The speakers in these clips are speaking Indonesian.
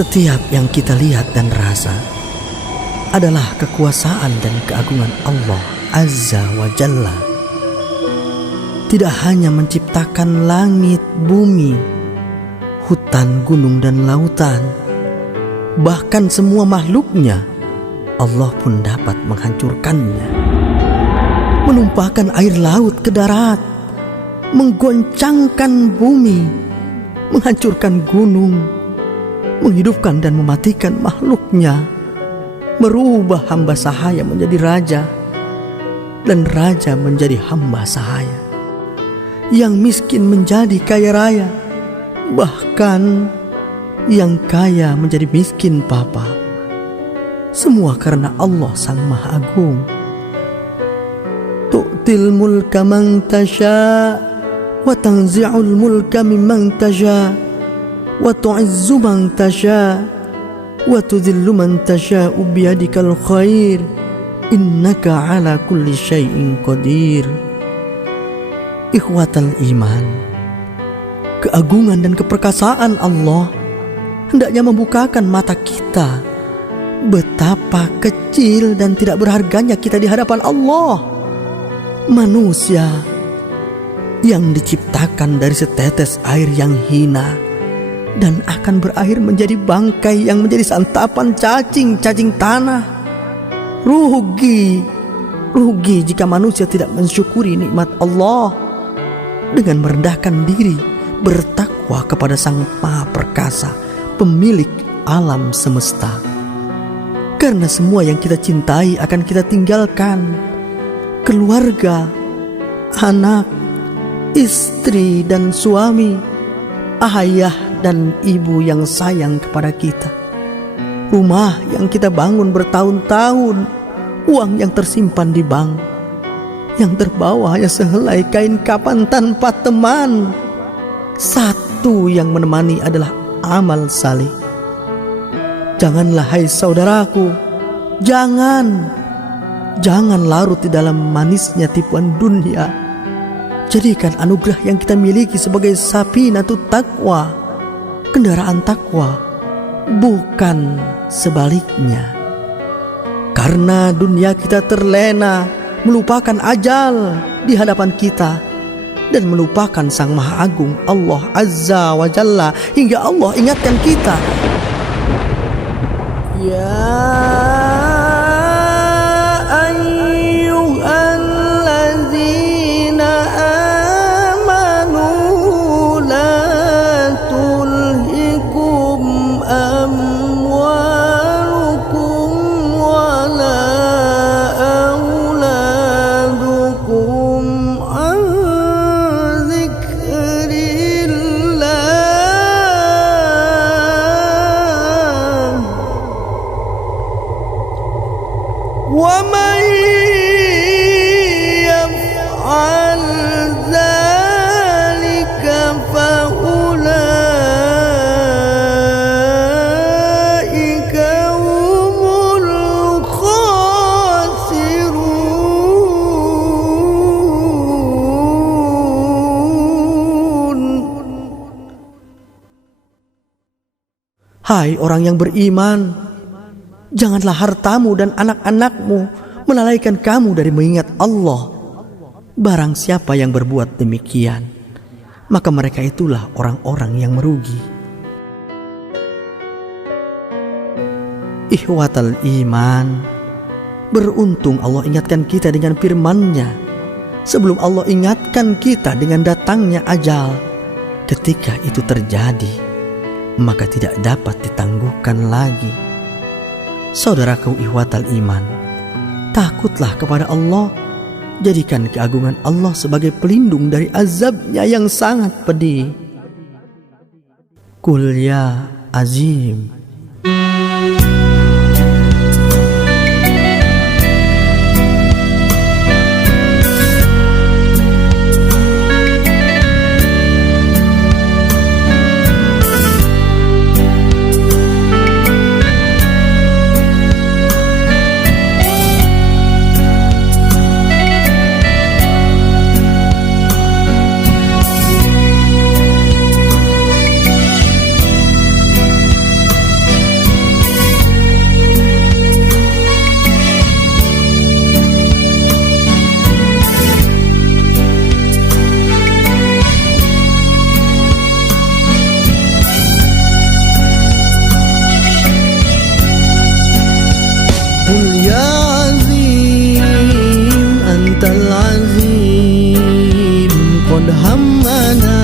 Setiap yang kita lihat dan rasa adalah kekuasaan dan keagungan Allah Azza wa Jalla. Tidak hanya menciptakan langit, bumi, hutan, gunung, dan lautan, bahkan semua makhluknya, Allah pun dapat menghancurkannya. Menumpahkan air laut ke darat, menggoncangkan bumi, menghancurkan gunung, menghidupkan dan mematikan makhluknya, merubah hamba sahaya menjadi raja, dan raja menjadi hamba sahaya, yang miskin menjadi kaya raya, bahkan yang kaya menjadi miskin papa. Semua karena Allah Sang Maha Agung. Tu'til mulka man tasha wa tanzi'ul mulka mimman tasha wa tu'izzu man tasha wa tudhillu man tasha biyadikal khair innaka ala kulli syai'in qadir. Ikhwatal iman, keagungan dan keperkasaan Allah hendaknya membukakan mata kita betapa kecil dan tidak berharganya kita di hadapan Allah. Manusia yang diciptakan dari setetes air yang hina dan akan berakhir menjadi bangkai yang menjadi santapan cacing tanah. Rugi jika manusia tidak mensyukuri nikmat Allah dengan merendahkan diri, bertakwa kepada Sang Maha Perkasa, pemilik alam semesta. Karena semua yang kita cintai akan kita tinggalkan: keluarga, anak, istri dan suami, ayah dan ibu yang sayang kepada kita, rumah yang kita bangun bertahun-tahun, uang yang tersimpan di bank, yang terbawa hanya sehelai kain kapan tanpa teman. Satu yang menemani adalah amal saleh. Janganlah hai saudaraku, jangan larut di dalam manisnya tipuan dunia. Jadikan anugerah yang kita miliki sebagai safinatut taqwa, kendaraan takwa, bukan sebaliknya. Karena dunia kita terlena melupakan ajal di hadapan kita dan melupakan Sang Maha Agung Allah Azza wa Jalla, hingga Allah ingatkan kita, ya ayyuhalladzina amanu la tulhikum amwalukum wala auladukum an dzikrillah wa man yaf'al dzalika fa ulaika humul khasirun. Hai orang yang beriman, janganlah hartamu dan anak-anakmu melalaikan kamu dari mengingat Allah. Barang siapa yang berbuat demikian, maka mereka itulah orang-orang yang merugi. Ikhwatal iman, beruntung Allah ingatkan kita dengan firman-Nya sebelum Allah ingatkan kita dengan datangnya ajal. Ketika itu terjadi, maka tidak dapat ditangguhkan lagi. Saudaraku ikhwatal iman, takutlah kepada Allah. Jadikan keagungan Allah sebagai pelindung dari azab-Nya yang sangat pedih. Qul ya azim. hammana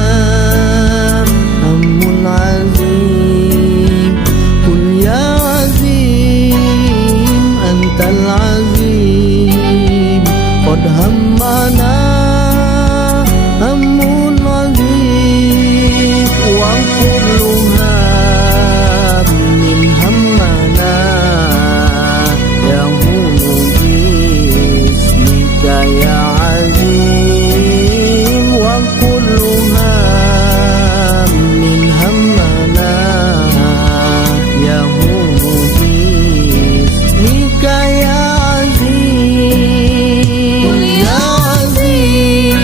hammul azim. Qul ya azim antal azim. Qad hammana hammun azim. Wa kulluha min hammana yahunu bismika ya azim. Wa kulluha min hammana yahunu bismika ya azim. Qul ya azim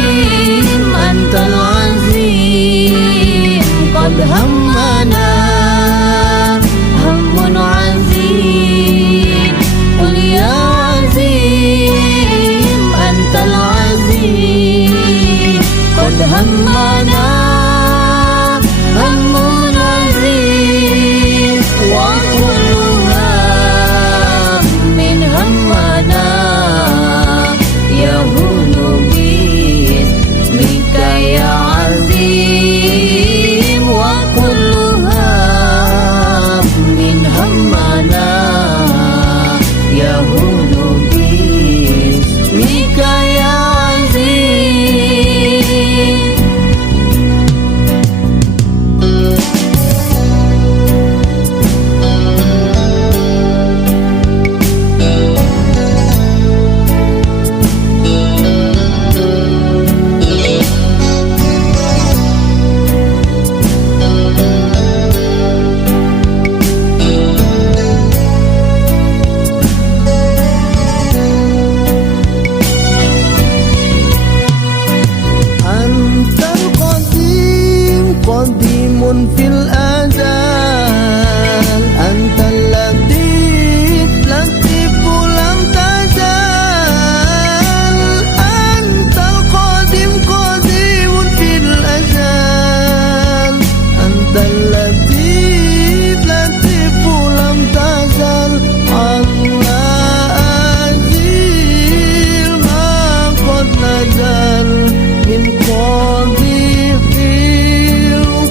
antal azim. Qad hammana hammun azim. Qul ya azim antal azim. Qad hammana hammun azim. Wa kulluha min hammana yahunu bismika ya azim. Wa kulluha min hammana yahunu bismika ya azim. Antal qadim qadimun fil azal. Antal latif latifu lam tazal. Antal qadim qadimun fil azal. Antal latif latifu lam tazal. Allah azil ma qad nazal. Min qadifil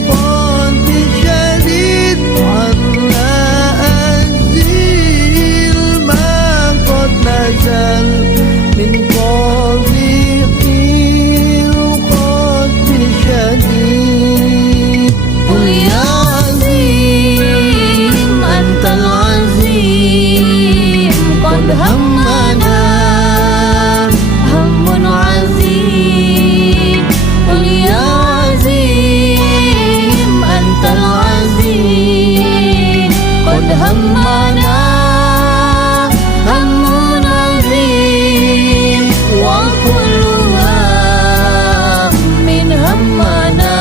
qadi syadid. Allah azil ma qad nazal. Min qadifil qadi syadid. Qul ya azim antal azim. Qad hammana hammun azim. Qul ya azim antal azim. Qad hammana hammun azim. Wa kulluha min hammana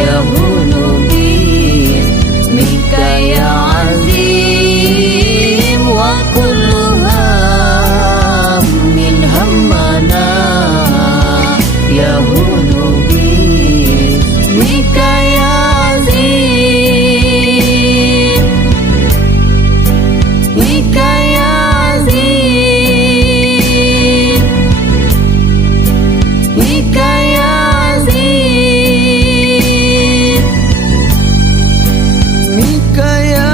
yahunu bismika ya azim. Wa kulluha min hammana yahunu bismika ya azim. Mika ya azim. Mika ya azim. Mika ya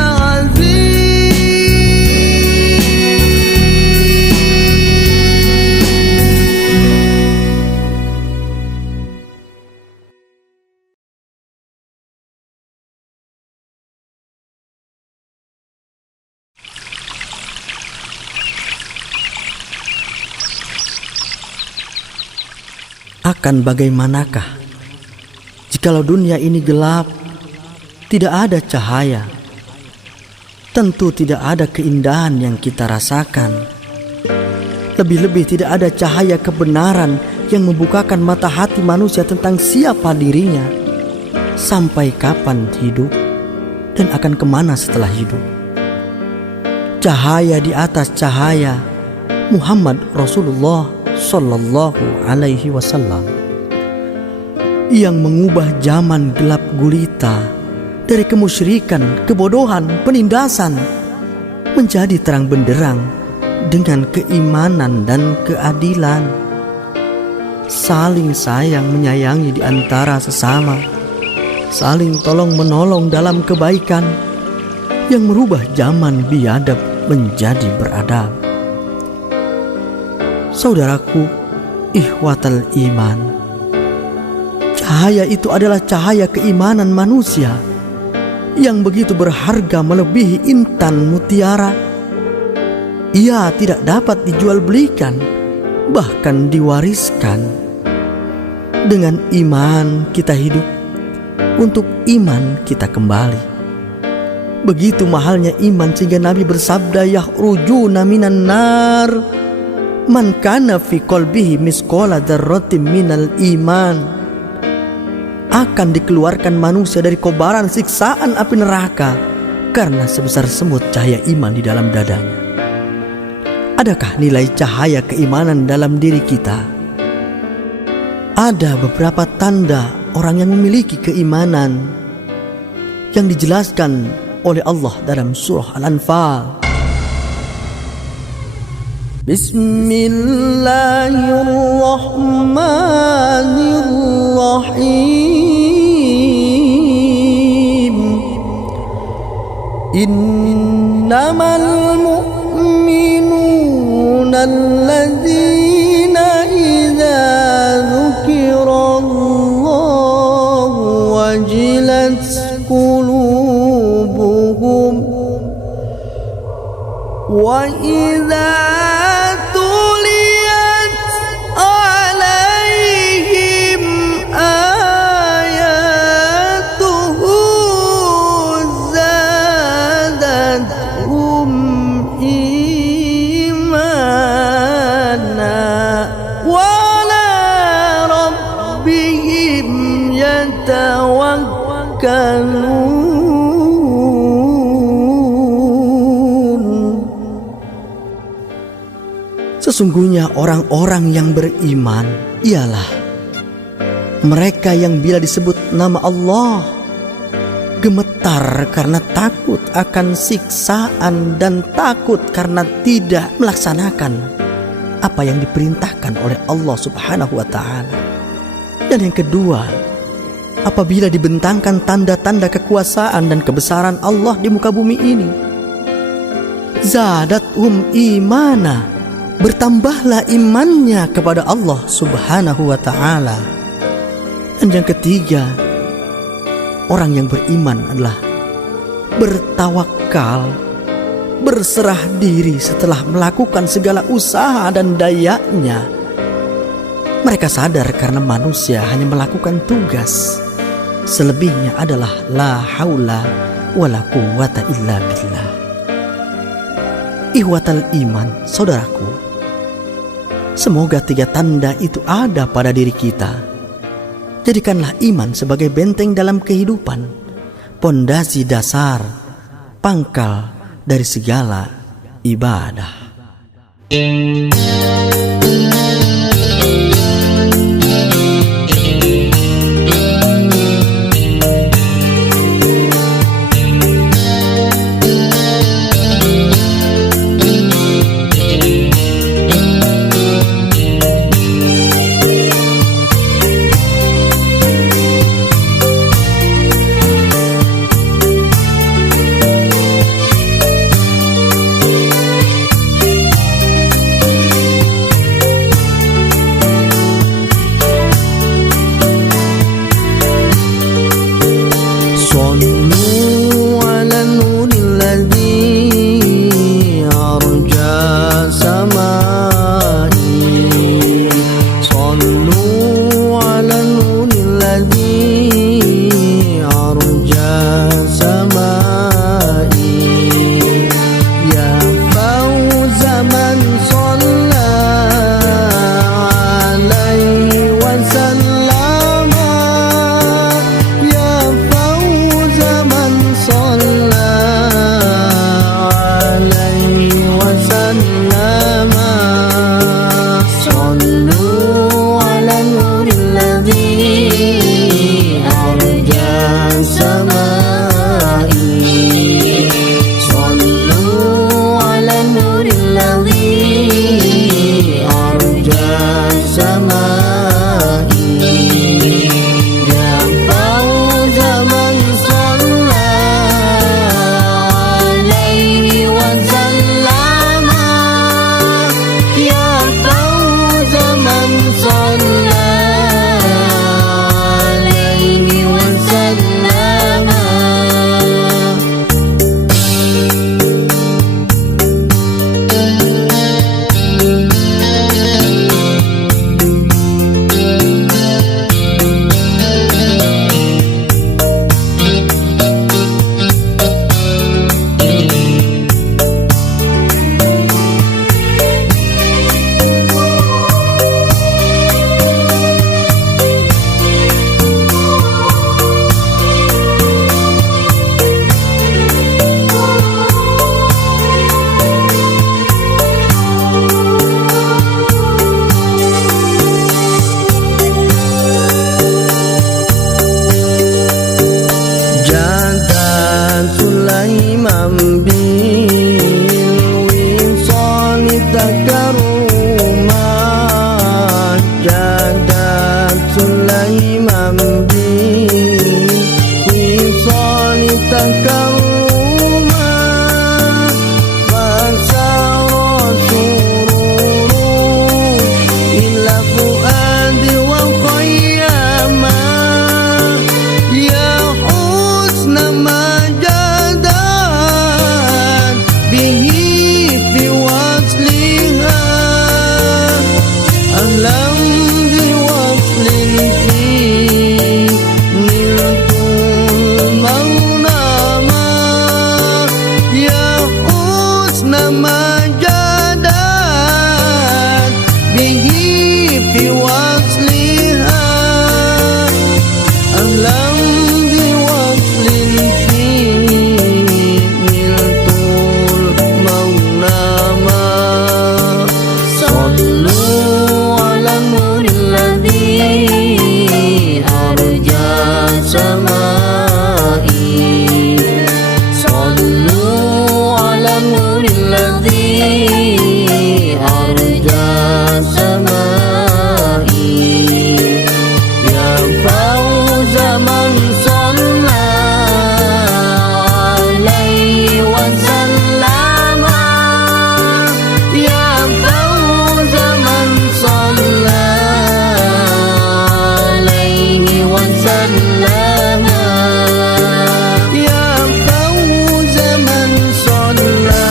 Akan bagaimanakah jikalau dunia ini gelap, tidak ada cahaya? Tentu tidak ada keindahan yang kita rasakan. Lebih-lebih tidak ada cahaya kebenaran yang membukakan mata hati manusia tentang siapa dirinya, sampai kapan hidup, dan akan kemana setelah hidup. Cahaya di atas cahaya, Muhammad Rasulullah Sallallahu Alaihi Wasallam, yang mengubah zaman gelap gulita dari kemusyrikan, kebodohan, penindasan menjadi terang benderang dengan keimanan dan keadilan. saling sayang menyayangi di antara sesama, saling tolong menolong dalam kebaikan yang merubah zaman biadab menjadi beradab. Saudaraku, ikhwatal iman, cahaya itu adalah cahaya keimanan manusia yang begitu berharga melebihi intan mutiara. Ia tidak dapat dijual belikan, bahkan diwariskan. Dengan iman kita hidup, untuk iman kita kembali. Begitu mahalnya iman sehingga Nabi bersabda, yakhrujuna minan nar man kana fi qalbihi misqala dzarratin minal iman. Akan dikeluarkan manusia dari kobaran siksaan api neraka karena sebesar semut cahaya iman di dalam dadanya. Adakah nilai cahaya keimanan dalam diri kita? Ada beberapa tanda orang yang memiliki keimanan yang dijelaskan oleh Allah dalam surah Al-Anfal. Bismillahirrahmanirrahim. Innamal mu'minuna alladzina idza dzukirallahu wajilat qulubuhum wa idza Sesungguhnya orang-orang yang beriman ialah mereka yang bila disebut nama Allah gemetar karena takut akan siksaan dan takut karena tidak melaksanakan apa yang diperintahkan oleh Allah Subhanahu wa ta'ala. Dan yang kedua, apabila dibentangkan tanda-tanda kekuasaan dan kebesaran Allah di muka bumi ini, zadathum imana, bertambahlah imannya kepada Allah Subhanahu wa ta'ala. Dan yang ketiga, orang yang beriman adalah bertawakal, berserah diri setelah melakukan segala usaha dan dayanya. Mereka sadar karena manusia hanya melakukan tugas, selebihnya adalah la haula wala quwwata illa billah. Ihwatal iman, saudaraku, semoga tiga tanda itu ada pada diri kita. Jadikanlah iman sebagai benteng dalam kehidupan, pondasi dasar, pangkal dari segala ibadah. ما جادت به في وصلها أهلا بوصل فيه نلت المنامى صلوا على النور الذي أرجى سمائي صلوا على النور الذي أرجى سمائي يا فوز من صلى عليه وسلم يا فوز من صلى عليه وسلم يا فوز من صلى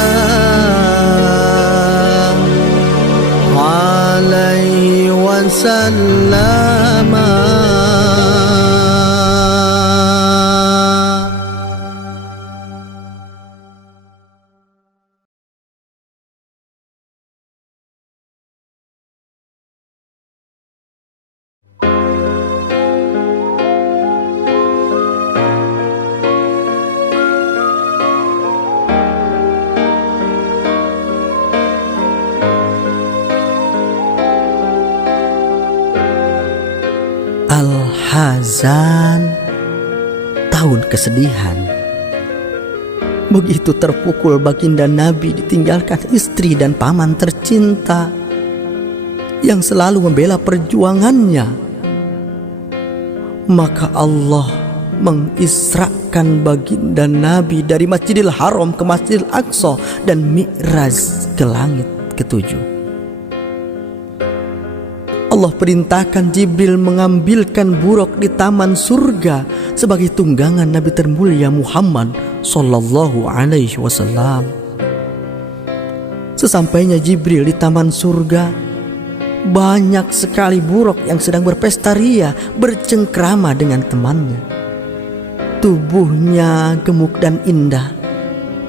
عليه وسلم. Al-Hazan, tahun kesedihan. Begitu terpukul baginda Nabi ditinggalkan istri dan paman tercinta yang selalu membela perjuangannya. Maka Allah mengisrakan baginda Nabi dari Masjidil Haram ke Masjidil Aqsa dan Mi'raj ke langit ketujuh. Allah perintahkan Jibril mengambilkan buruk di taman surga sebagai tunggangan Nabi termulia Muhammad sallallahu alaihi wasallam. Sesampainya Jibril di taman surga, banyak sekali buruk yang sedang berpesta ria, bercengkrama dengan temannya. Tubuhnya gemuk dan indah,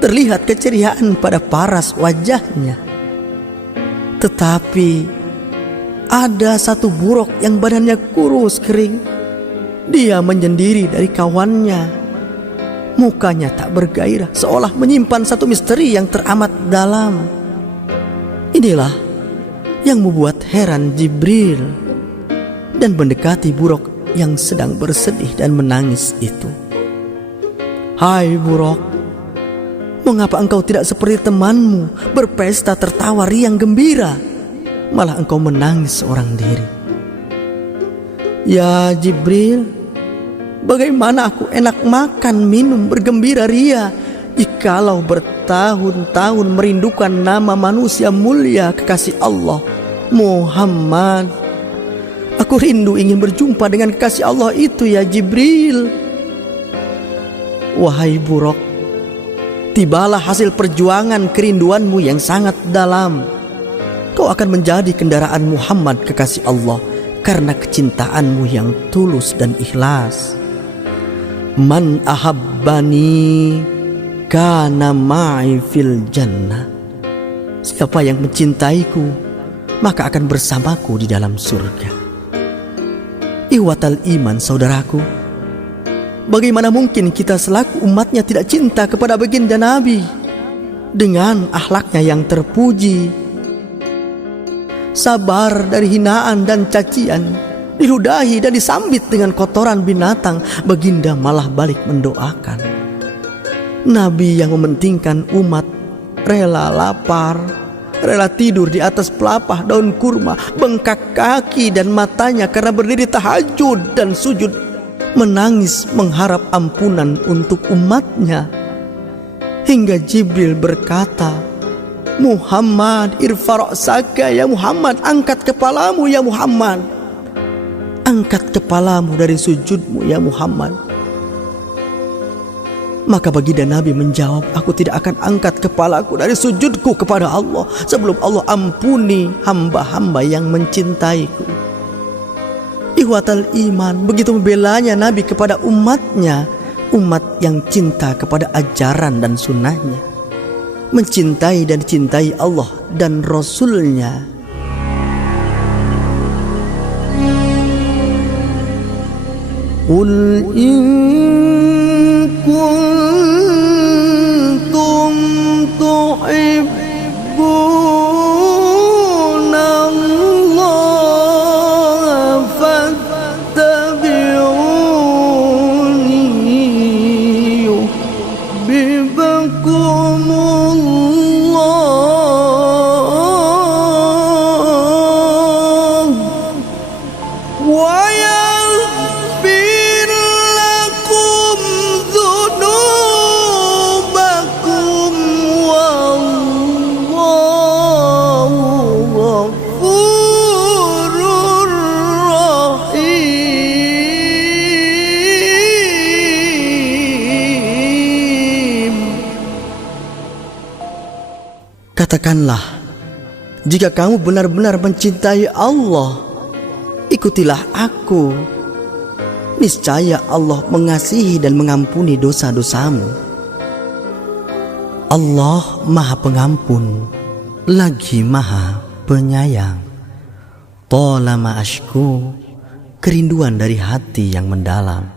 terlihat keceriaan pada paras wajahnya. Tetapi ada satu buruk yang badannya kurus kering. Dia menyendiri dari kawannya. Mukanya tak bergairah, seolah menyimpan satu misteri yang teramat dalam. Inilah yang membuat heran Jibril dan mendekati buruk yang sedang bersedih dan menangis itu. Hai buruk, mengapa engkau tidak seperti temanmu, berpesta tertawa riang gembira? Malah engkau menangis seorang diri. Ya Jibril, bagaimana aku enak makan, minum, bergembira ria jikalau bertahun-tahun merindukan nama manusia mulia kekasih Allah, Muhammad. Aku rindu ingin berjumpa dengan kekasih Allah itu ya Jibril. Wahai buruk, tibalah hasil perjuangan kerinduanmu yang sangat dalam. Kau akan menjadi kendaraan Muhammad kekasih Allah karena kecintaanmu yang tulus dan ikhlas. Man ahabbani kana ma'i fil jannah. Siapa yang mencintaiku, maka akan bersamaku di dalam surga. Ihwatal iman, saudaraku, bagaimana mungkin kita selaku umatnya tidak cinta kepada baginda Nabi dengan akhlaknya yang terpuji, sabar dari hinaan dan cacian, diludahi dan disambit dengan kotoran binatang, baginda malah balik mendoakan. Nabi yang mementingkan umat rela lapar, rela tidur di atas pelapah daun kurma, bengkak kaki dan matanya karena berdiri tahajud dan sujud, menangis mengharap ampunan untuk umatnya. Hingga Jibril berkata, Muhammad, irfa ra'saka ya Muhammad, angkat kepalamu ya Muhammad, angkat kepalamu dari sujudmu ya Muhammad. Maka baginda Nabi menjawab, aku tidak akan angkat kepalaku dari sujudku kepada Allah sebelum Allah ampuni hamba-hamba yang mencintaiku. Ihwatal iman, begitu membelanya Nabi kepada umatnya, umat yang cinta kepada ajaran dan sunnahnya. mencintai dan dicintai Allah dan Rasul-Nya. Qul in kuntum tuhibbuna Allah fattabi'uni yuhibbukumullah wa yaghfir lakum dzunubakum wallahu ghafurur rahim. Katakanlah, jika kamu benar-benar mencintai Allah, ikutilah aku. Niscaya Allah mengasihi dan mengampuni dosa-dosamu. Allah Maha Pengampun, lagi Maha Penyayang. Tolama ashku, kerinduan dari hati yang mendalam.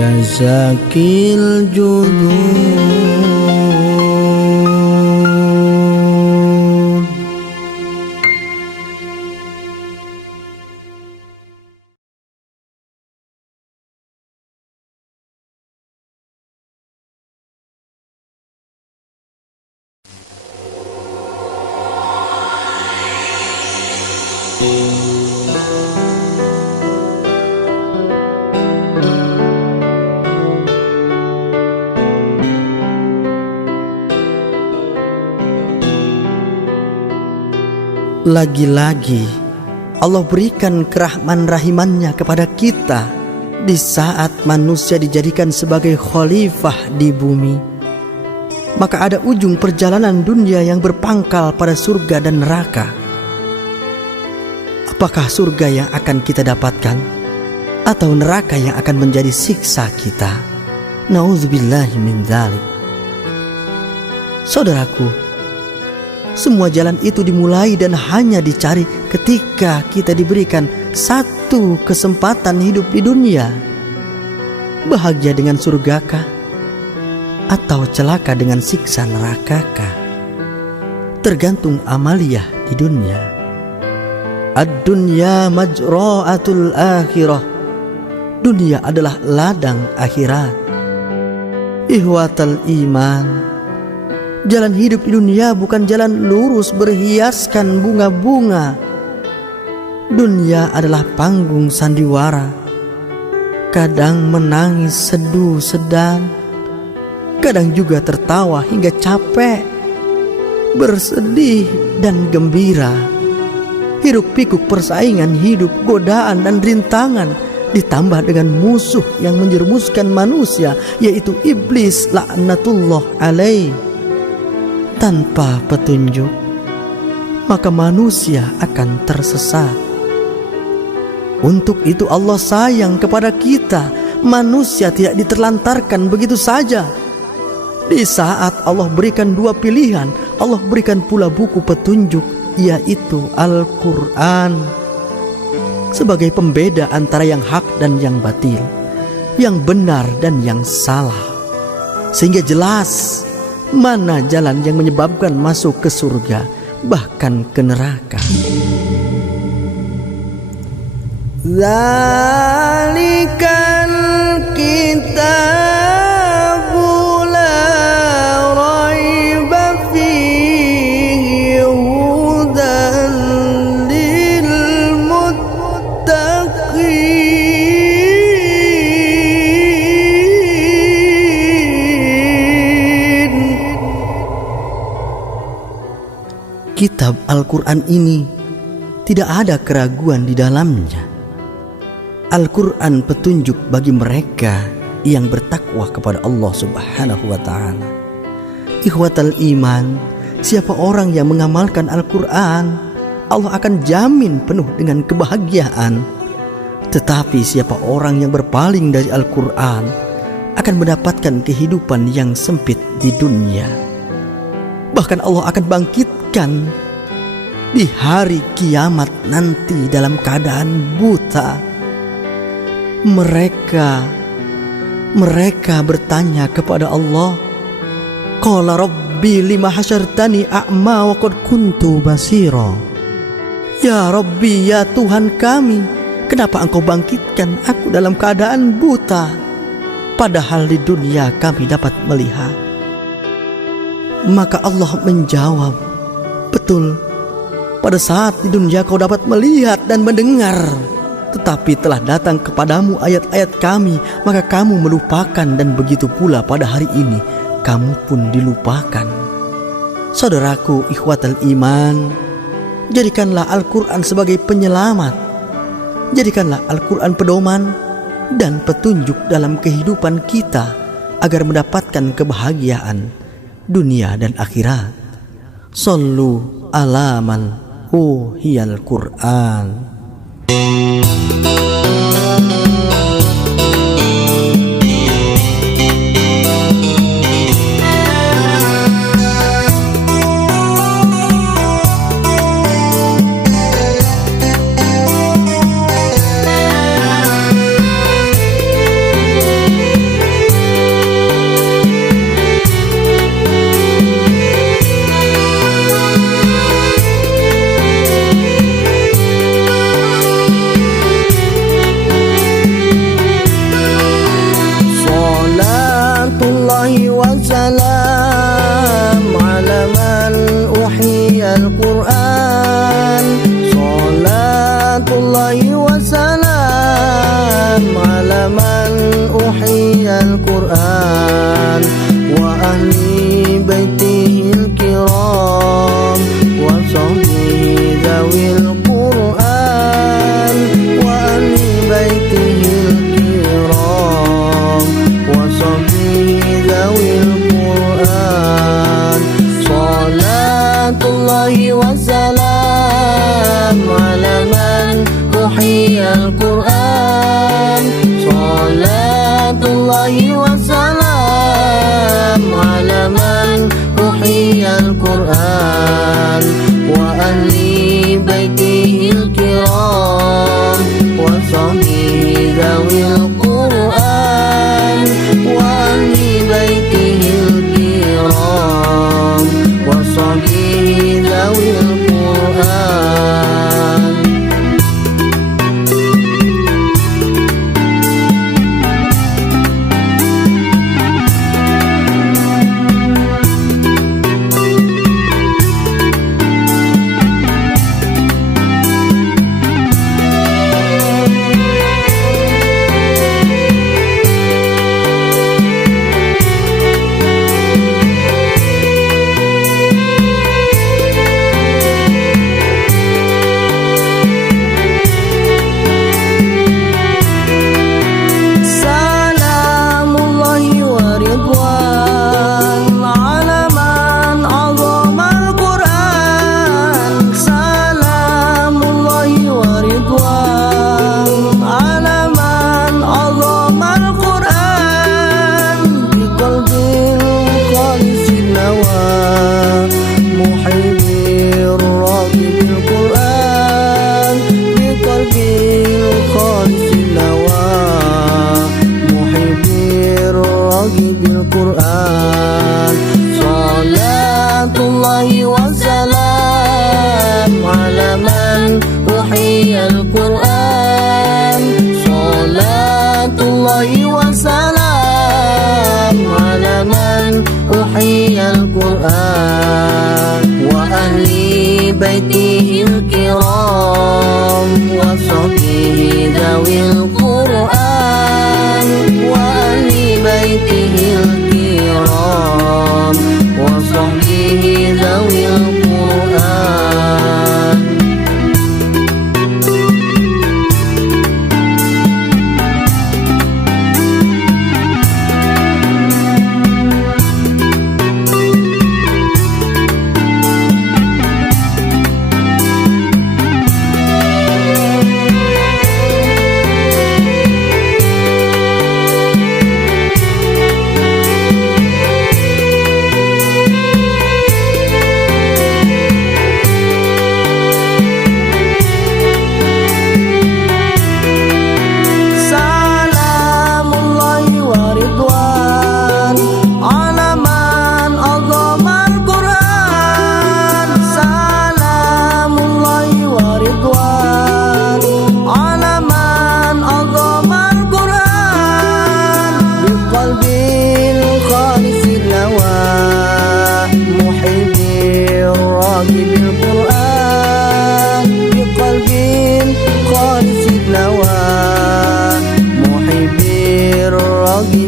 ya zakil judud. Lagi-lagi Allah berikan kerahman-rahimannya kepada kita di saat manusia dijadikan sebagai khalifah di bumi. Maka ada ujung perjalanan dunia yang berpangkal pada surga dan neraka. Apakah surga yang akan kita dapatkan atau neraka yang akan menjadi siksa kita? Nauzubillahi min dzalik. Saudaraku, semua jalan itu dimulai dan hanya dicari ketika kita diberikan satu kesempatan hidup di dunia. Bahagia dengan surgakah atau celaka dengan siksa nerakakah? Tergantung amaliyah di dunia. Ad-dunya majra'atul akhirah. Dunia adalah ladang akhirat. Ihwatal iman, jalan hidup di dunia bukan jalan lurus berhiaskan bunga-bunga. Dunia adalah panggung sandiwara. Kadang menangis seduh sedang, kadang juga tertawa hingga capek, bersedih dan gembira. Hiruk pikuk persaingan hidup, godaan dan rintangan, ditambah dengan musuh yang menjerumuskan manusia, yaitu iblis laknatullah alaih. Tanpa petunjuk, maka manusia akan tersesat. Untuk itu Allah sayang kepada kita. Manusia tidak diterlantarkan begitu saja. Di saat Allah berikan dua pilihan, Allah berikan pula buku petunjuk, yaitu Al-Quran, sebagai pembeda antara yang hak dan yang batil, yang benar dan yang salah, sehingga jelas mana jalan yang menyebabkan masuk ke surga, bahkan ke neraka. Zalikal kitabu la raiba fihi hudan lil muttaqin. Kitab Al-Quran ini tidak ada keraguan di dalamnya. Al-Quran petunjuk bagi mereka yang bertakwa kepada Allah Subhanahu wa ta'ala. Ikhwatal iman, siapa orang yang mengamalkan Al-Quran, Allah akan jamin penuh dengan kebahagiaan. Tetapi siapa orang yang berpaling dari Al-Quran akan mendapatkan kehidupan yang sempit di dunia. Bahkan Allah akan bangkitkan di hari kiamat nanti dalam keadaan buta. Mereka bertanya kepada Allah, Qala Rabbi lima hasyartani a'ma wa qad kuntu basira. Ya Rabbi, ya Tuhan kami, kenapa engkau bangkitkan aku dalam keadaan buta, padahal di dunia kami dapat melihat? Maka Allah menjawab, betul, pada saat di dunia kau dapat melihat dan mendengar, tetapi telah datang kepadamu ayat-ayat kami, maka kamu melupakan, dan begitu pula pada hari ini kamu pun dilupakan. Saudaraku ikhwatal iman, jadikanlah Al-Quran sebagai penyelamat. Jadikanlah Al-Quran pedoman dan petunjuk dalam kehidupan kita agar mendapatkan kebahagiaan dunia dan akhirat. Sallu ala man uhiyal Quran. على من أحيي القرآن صلاة الله وسلام على من أحيي القرآن وأهل بيته الكرام وصحبه ذوي القرآن وأهل بيته الكرام وصحبه ذوي القرآن. بالقرآن صلاة الله وسلام على من أحيي القرآن صلاة الله وسلام على من أحيي القرآن وأهل بيته الكرام وصحبه ذوي القرآن وأهل بيته الكرام وصحبه ذوي القرآن.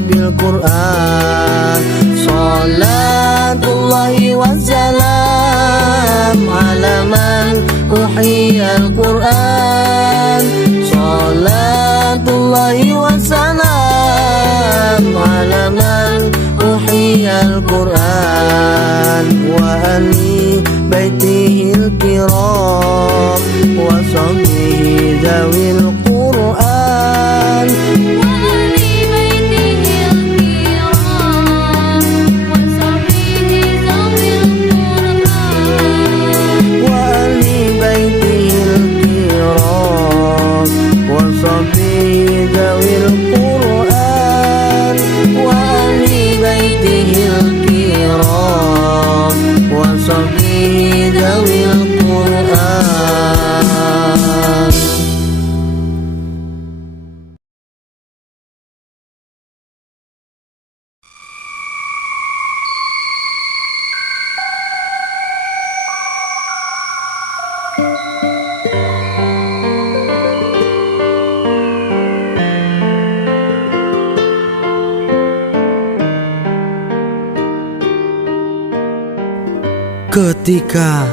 بالقرآن صلاة الله وسلام على من أحيي القرآن صلاة الله وسلام على من أحيي القرآن وأهل بيته الكرام وصحبه ذوي القرآن ذوي القرآن وأهل بيته الكرام وصحبه ذوي القرآن. Ketika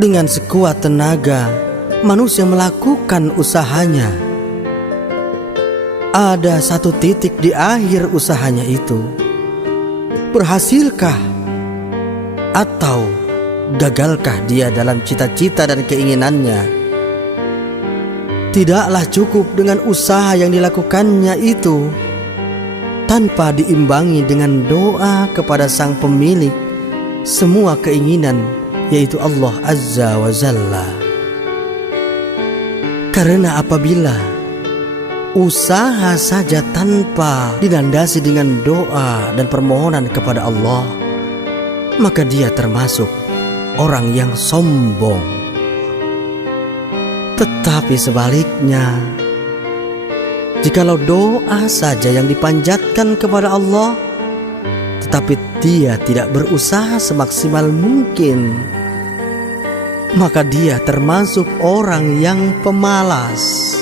dengan sekuat tenaga manusia melakukan usahanya, ada satu titik di akhir usahanya itu. Berhasilkah atau gagalkah dia dalam cita-cita dan keinginannya? Tidaklah cukup dengan usaha yang dilakukannya itu tanpa diimbangi dengan doa kepada sang pemilik semua keinginan, yaitu Allah Azza wa Jalla. Karena apabila usaha saja tanpa dilandasi dengan doa dan permohonan kepada Allah, maka dia termasuk orang yang sombong. Tetapi sebaliknya, jikalau doa saja yang dipanjatkan kepada Allah, tetapi dia tidak berusaha semaksimal mungkin, maka dia termasuk orang yang pemalas.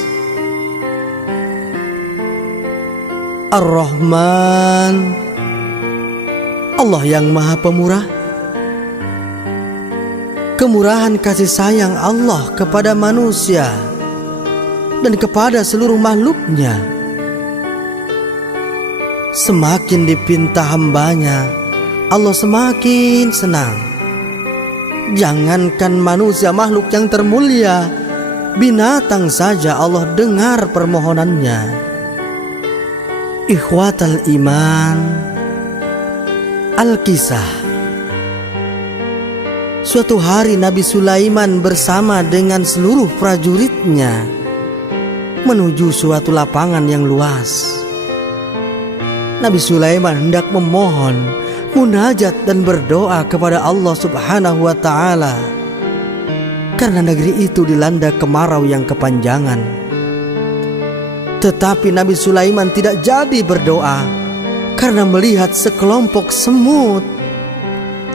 Ar-Rahman, Allah yang Maha Pemurah. Kemurahan kasih sayang Allah kepada manusia dan kepada seluruh makhluknya semakin dipinta hambanya, Allah semakin senang. Jangankan manusia, makhluk yang termulia, binatang saja Allah dengar permohonannya. Ikhwatal iman, Al-Kisah. Suatu hari Nabi Sulaiman bersama dengan seluruh prajuritnya menuju suatu lapangan yang luas. Nabi Sulaiman hendak memohon, munajat dan berdoa kepada Allah Subhanahu wa Ta'ala, karena negeri itu dilanda kemarau yang kepanjangan. Tetapi Nabi Sulaiman tidak jadi berdoa karena melihat sekelompok semut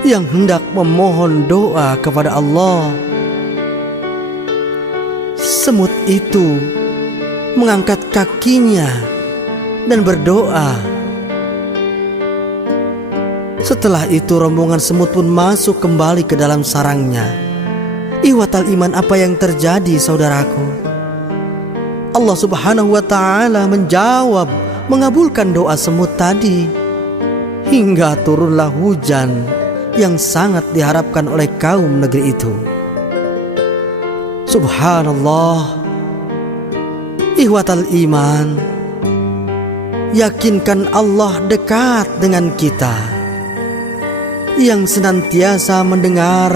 yang hendak memohon doa kepada Allah. Semut itu mengangkat kakinya dan berdoa. Setelah itu rombongan semut pun masuk kembali ke dalam sarangnya. Ihwatal iman, apa yang terjadi saudaraku? Allah Subhanahu wa Ta'ala menjawab, mengabulkan doa semut tadi, hingga turunlah hujan yang sangat diharapkan oleh kaum negeri itu. Subhanallah. Ihwatal iman, yakinkan Allah dekat dengan kita, yang senantiasa mendengar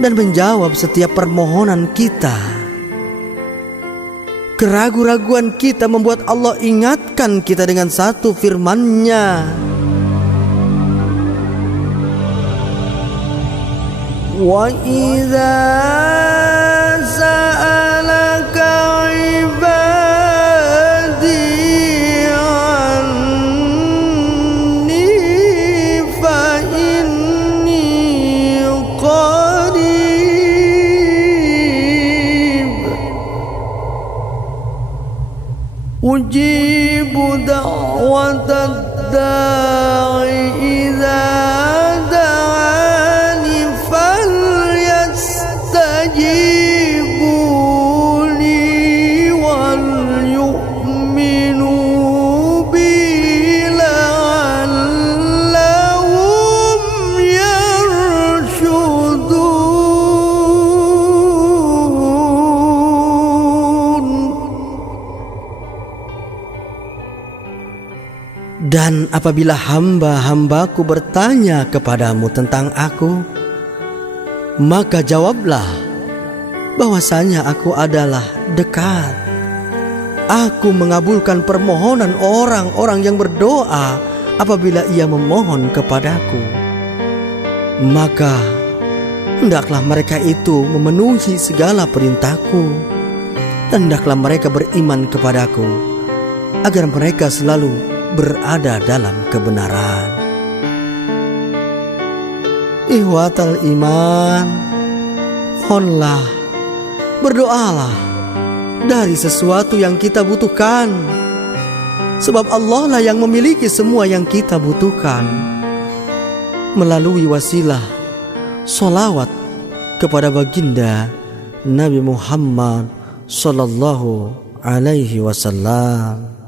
dan menjawab setiap permohonan kita. Keraguan-raguan kita membuat Allah ingatkan kita dengan satu firman-Nya, wa idza sa'alaka ibadi anni fa inni qarib ujibu da'watad da'i idza Dan apabila hamba-hambaku bertanya kepadamu tentang aku, maka jawablah bahwasanya aku adalah dekat. Aku mengabulkan permohonan orang-orang yang berdoa apabila ia memohon kepadaku. Maka hendaklah mereka itu memenuhi segala perintahku, dan hendaklah mereka beriman kepadaku, agar mereka selalu berada dalam kebenaran. Ihwatal iman, mohonlah, berdoalah dari sesuatu yang kita butuhkan, sebab Allah lah yang memiliki semua yang kita butuhkan, melalui wasilah sholawat kepada baginda Nabi Muhammad sallallahu alaihi wasallam.